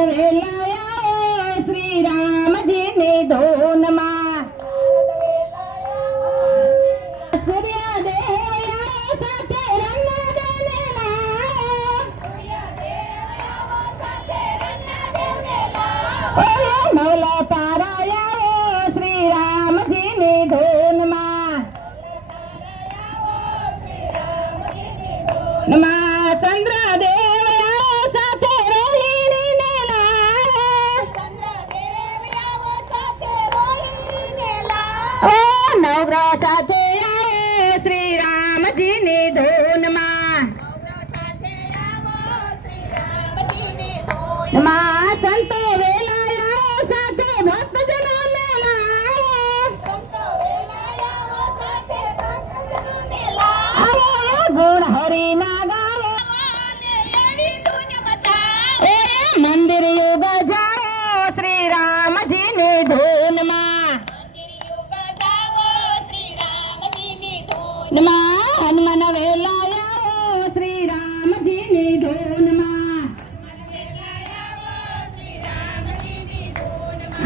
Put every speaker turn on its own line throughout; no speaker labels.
નારદ વેલાયા શ્રી રામજીની ધૂનમાં સૂર્યદેવ આયા સાથે રંગદેવને લાવો ઓ નવલા તારાયા શ્રી રામજીની ધૂનમાં નમા ચંદ્રદેવ ઓ નવગ્રહ સાથે આવે શ્રી રામજીની ધૂનમાં નમા સંતો વેલાયા સાથે ભક્તજનોને લાવો આવો ગુણ હરિના ગાવો એ મંદિર યુગ જાઓ શ્રી રામજીની ધૂનમાં નમા હનુમાન વેલાયા શ્રી રામજીની ધૂનમાં.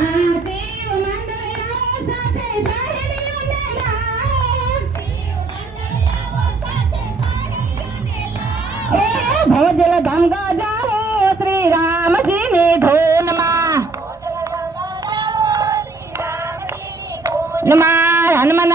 આ દેવ મંડળાઓ સાથે સહેલીઓને લાવો એ ભોજલ ગંગા જાઓ શ્રી રામજીની ધૂનમાં. નમા હનુમાન